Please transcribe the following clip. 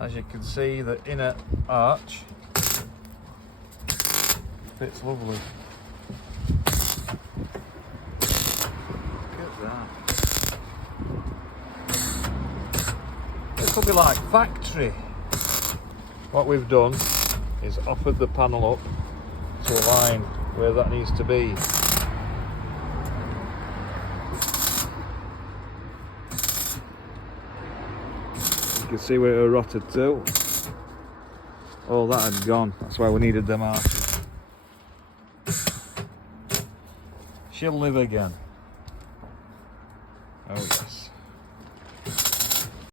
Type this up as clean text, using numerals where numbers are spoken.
As you can see, the inner arch fits lovely. Look at that. This will be like factory. What we've done is offered the panel up to align where that needs to be. You can see where it rotted to. All that had gone. That's why we needed them arches. She'll live again. Oh yeah.